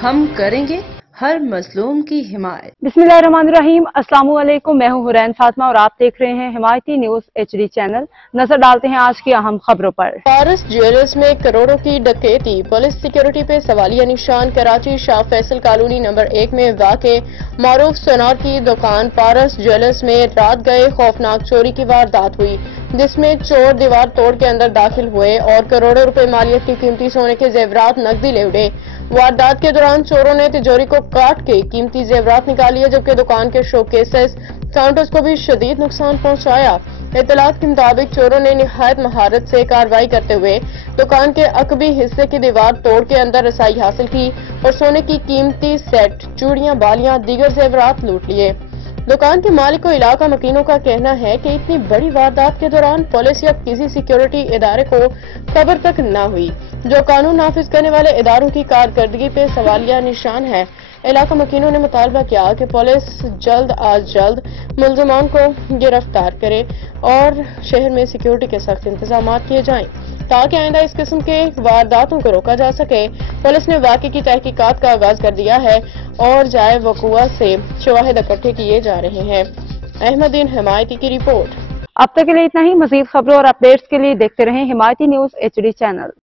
हम करेंगे हर मजलूम की हिमायत। बिस्मिल्लाहिर्रहमानिर्रहीम। अस्सलाम वालेकुम। मैं हूं हुरैन फातिमा और आप देख रहे हैं हिमायती न्यूज HD चैनल। नजर डालते हैं आज की अहम खबरों पर। पारस ज्वेलर्स में करोड़ों की डकैती, पुलिस सिक्योरिटी पे सवालिया निशान। कराची शाह फैसल कॉलोनी नंबर 1 में वाक़े मारूफ सोनार की दुकान पारस ज्वेलर्स में रात गए खौफनाक चोरी की वारदात हुई, जिसमें चोर दीवार तोड़ के अंदर दाखिल हुए और करोड़ों रुपए मालियत की कीमती सोने के जेवरात नकदी ले उड़े। वारदात के दौरान चोरों ने तिजोरी को काट के कीमती जेवरात निकाल लिए, जबकि दुकान के शोकेसेस काउंटर्स को भी शदीद नुकसान पहुंचाया। इत्तलात के मुताबिक चोरों ने निहायत महारत से कार्रवाई करते हुए दुकान के अकबी हिस्से की दीवार तोड़ के अंदर रसाई हासिल की और सोने की कीमती सेट, चूड़ियां, बालियां, दीगर जेवरात लूट लिए। दुकान के मालिक और इलाका मकीनों का कहना है कि इतनी बड़ी वारदात के दौरान पुलिस या किसी सिक्योरिटी इदारे को खबर तक न हुई, जो कानून नाफिज करने वाले इदारों की कारकर्दगी पे सवालिया निशान है। इलाका मकीनों ने मुतालबा किया कि पुलिस जल्द आज जल्द मुल्जिमान को गिरफ्तार करे और शहर में सिक्योरिटी के सख्त इंतजाम किए जाएं ताकि आइंदा इस किस्म के वारदातों को रोका जा सके। पुलिस ने वाक़े की तहकीकात का आगाज कर दिया है और जाए वक़ुआ से शवाहिद इकट्ठे किए जा रहे हैं। अहमदीन हिमायती की रिपोर्ट। अब तक के लिए इतना ही। मजीद खबरों और अपडेट्स के लिए देखते रहें हिमायती न्यूज HD चैनल।